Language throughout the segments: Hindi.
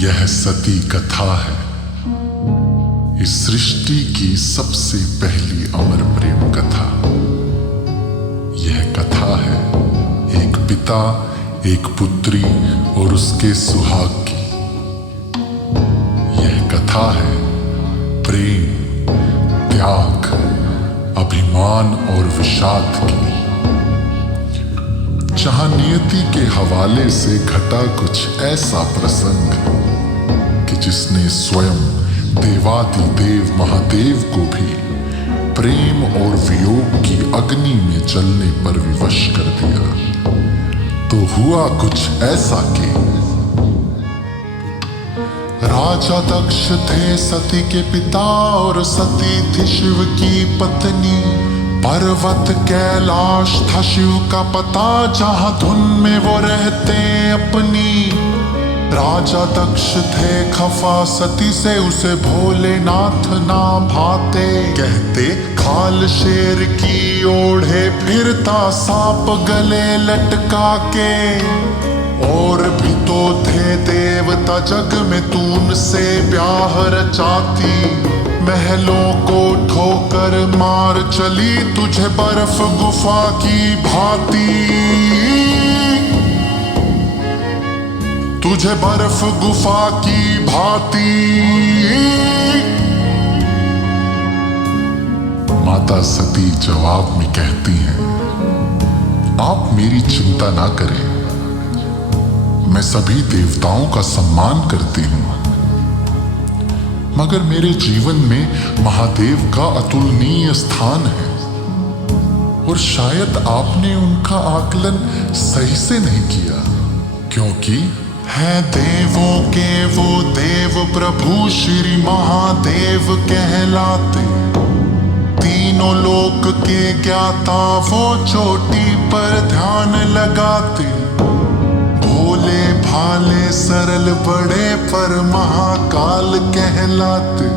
यह सती कथा है इस सृष्टि की सबसे पहली अमर प्रेम कथा। यह कथा है एक पिता, एक पुत्री और उसके सुहाग की। यह कथा है प्रेम, त्याग, अभिमान और विषाद की, जहां नियति के हवाले से घटा कुछ ऐसा प्रसंग कि जिसने स्वयं देवादिदेव महादेव को भी प्रेम और वियोग की अग्नि में जलने पर विवश कर दिया। तो हुआ कुछ ऐसा कि राजा दक्ष थे सती के पिता और सती थी शिव की पत्नी। पर्वत कैलाश था शिव का पता, जहां धुन में वो रहते अपनी। राजा दक्ष थे खफा सती से, उसे भोलेनाथ ना भाते। कहते खाल शेर की ओढ़े फिरता, सांप गले लटका के। और भी तो थे देवता जग में, तून से ब्याह रचाती। महलों को ठोकर मार चली, तुझे बर्फ गुफा की भांति। तुझे बर्फ गुफा की भांति। माता सती जवाब में कहती हैं, आप मेरी चिंता ना करें, मैं सभी देवताओं का सम्मान करती हूं, मगर मेरे जीवन में महादेव का अतुलनीय स्थान है और शायद आपने उनका आकलन सही से नहीं किया, क्योंकि है देवों के वो देव प्रभु श्री महादेव कहलाते। तीनों लोक के ज्ञाता वो चोटी पर ध्यान लगाते। भोले भाले सरल बड़े पर महाकाल कहलाते।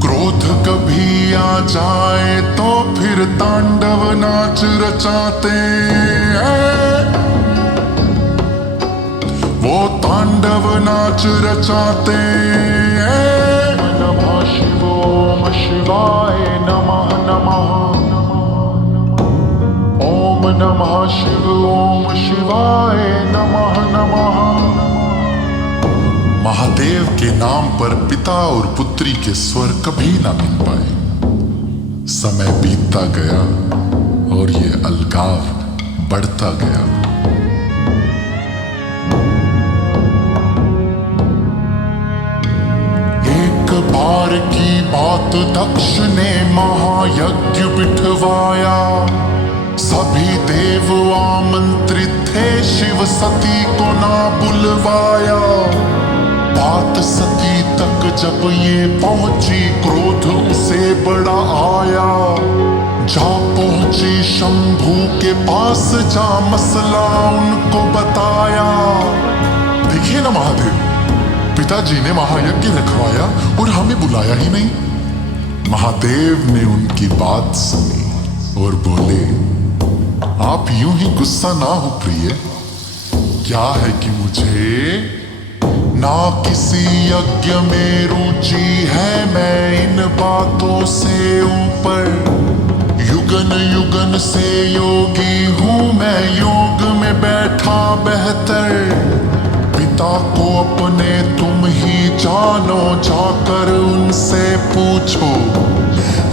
क्रोध कभी आ जाए तो फिर तांडव नाच रचाते हैं। वो तांडव नाच रचाते हैं। नमः शिव ओम शिवाय नमः नमः। ओम नमः शिव ओम शिवाय नमः नमः। महादेव के नाम पर पिता और पुत्री के स्वर कभी ना मिल पाए। समय बीतता गया और ये अलगाव बढ़ता गया। एक बार की बात, दक्ष ने महायज्ञ बिठवाया। सभी देव आमंत्रित थे, शिव सती को ना बुलवाया। बात सती तक जब ये पहुंची, क्रोध उसे बड़ा आया। जा पहुंची शंभू के पास, जा मसला उनको बताया। देखिए ना महादेव, पिताजी ने महायज्ञ रखवाया और हमें बुलाया ही नहीं। महादेव ने उनकी बात सुनी और बोले, आप यूं ही गुस्सा ना हो प्रिय। क्या है कि मुझे ना किसी यज्ञ में रुचि है, मैं इन बातों से ऊपर। युगन युगन से योगी हूं मैं, योग में बैठा बेहतर। पिता को अपने तुम ही जानो, जाकर उनसे पूछो।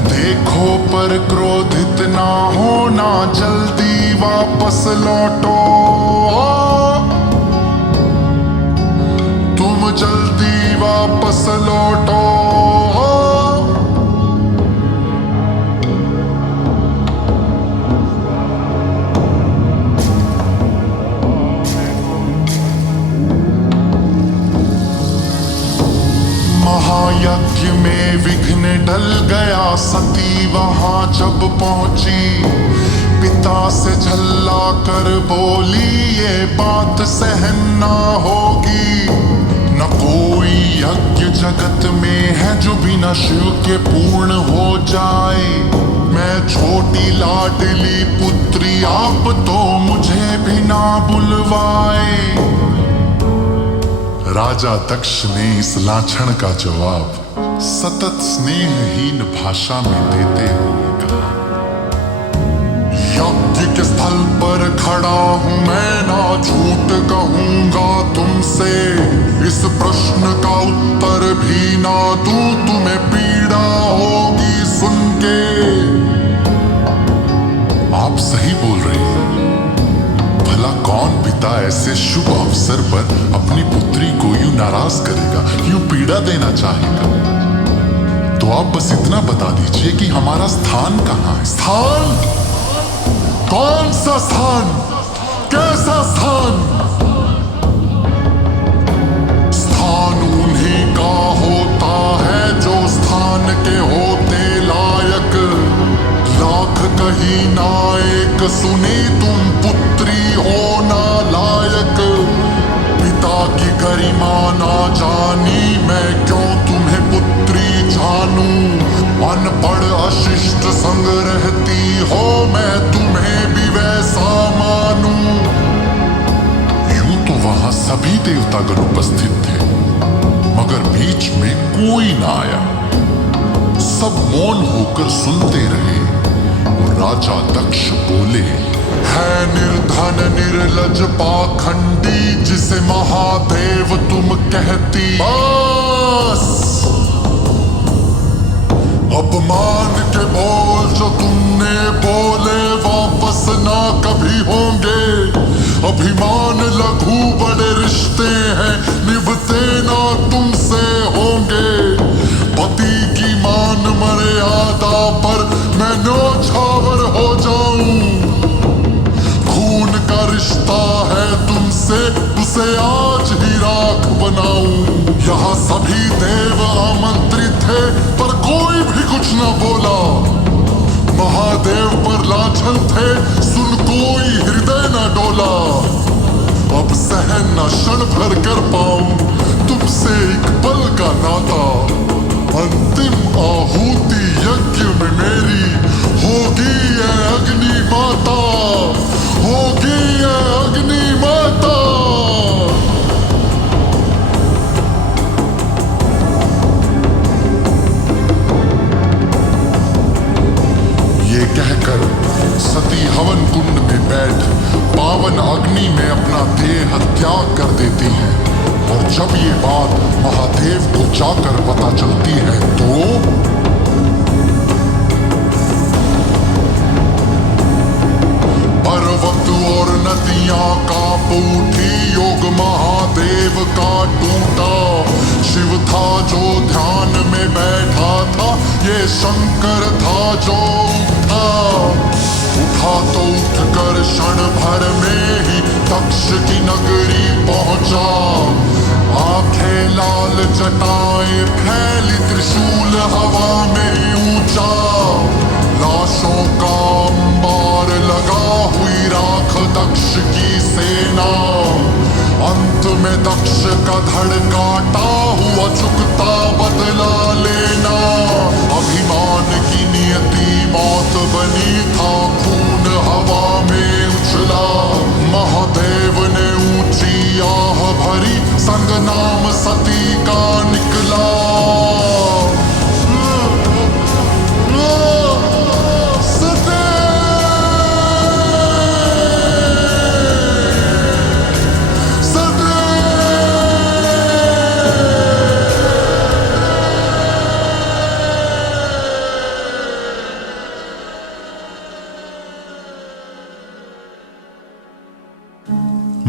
देखो पर क्रोधित ना होना, जल्दी वापस लौटो। तुम जल्दी वापस लौटो। महायज्ञ में विघ्न डल गया, सती वहां जब पहुंची। पिता से झल्ला कर बोली, ये बात सहन ना होगी। न कोई यज्ञ जगत में है जो बिना शिव के पूर्ण हो जाए। मैं छोटी लाडली पुत्री, आप तो मुझे भी ना बुलवाए। राजा दक्ष ने इस लाछन का जवाब सतत स्नेहहीन भाषा में देते हुए कहा, यज्ञ के स्थल पर खड़ा हूं मैं, ना झूठ कहूंगा तुमसे, इस प्रश्न का उत्तर भी ना दूं, तुम्हें पीड़ा होगी सुन के। आप सही बोल रहे हैं। भला कौन पिता ऐसे शुभ अवसर पर अपनी पुत्री को यूं नाराज करेगा, यूं पीड़ा देना चाहेगा? तो आप बस इतना बता दीजिए कि हमारा स्थान कहाँ है। स्थान? कौन सा स्थान? कैसा स्थान? स्थान उन्हीं का होता है जो स्थान के होते लायक। लाख कहीं ना एक सुनी तुम पुत्री हो ना लायक। पिता की गरिमा ना जानी मैं क्यों तुम्हें पुत्री जानूं। अनपढ़ अशिष्ट संग रहती हो मैं तुम्हें भी वैसा मानूं। यूं तो वहां सभी देवतागण उपस्थित थे, मगर बीच में कोई ना आया। सब मौन होकर सुनते रहे और राजा दक्ष बोले, है निर्धन निर्लज पाखंडी जिसे महादेव तुम कहती। बस अपमान के बोल जो तुमने बोले वापस ना कभी होंगे। अभिमान लघु बड़े रिश्ते हैं निभते ना तुमसे होंगे। पति की मान मर्यादा पर मैं न्योछावर हो जाऊं। खून का रिश्ता है तुमसे उसे आज ही राख बनाऊं। यहाँ सभी देव आमंत्रित थे पर कोई भी कुछ न बोला। महादेव पर लाछन थे सुन कोई हृदय न डोला। अब सहन न क्षण भर कर पाऊं तुमसे एक पल का नाता। अंतिम आहुति यज्ञ में मेरी होगी ये अग्नि माता, होगी ये अग्नि माता। ये कहकर सती हवन कुंड में बैठ पावन अग्नि में अपना देह त्याग कर देती है। और जब ये बात महादेव को जाकर पता चलती है तो पर्वत और नदियां कांप उठी। योग महादेव का टूटा। शिव था जो ध्यान में बैठा था, ये शंकर था जो उठा तो उठकर क्षण भर में ही दक्ष की नगरी पहुंचा। आंखें लाल जटाएं फैली त्रिशूल हवा में ऊंचा। लाशों का अंबार लगा हुई राख दक्ष की सेना। अंत में दक्ष का धड़ काटा हुआ झुकता बदला लेना। अभिमान की नियति मौत बनी था खून हवा में उछला। महादेव ने ऊंची आह भरी संग नाम सती का निकला।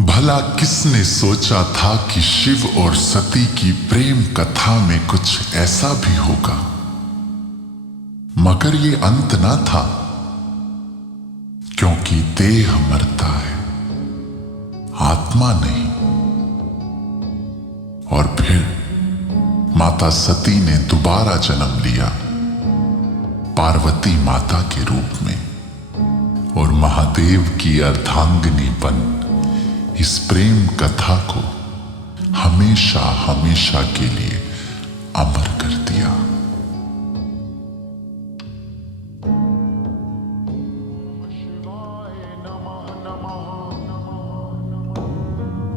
भला किसने सोचा था कि शिव और सती की प्रेम कथा में कुछ ऐसा भी होगा। मगर ये अंत ना था, क्योंकि देह मरता है, आत्मा नहीं। और फिर माता सती ने दोबारा जन्म लिया पार्वती माता के रूप में। और महादेव की अर्धांगिनी बन इस प्रेम कथा को हमेशा हमेशा के लिए अमर कर दिया।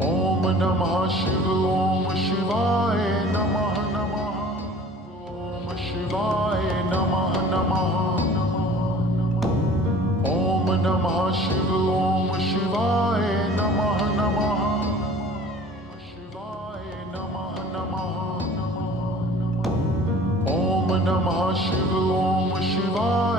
ओम नमः शिव ओम शिवाय नमः नमः ओम शिवाय नमः नमः ओम नमः शिव ओम शिवाय नमः नमः शिवाय नमः नमः ओम नमः शिव ओम शिवाय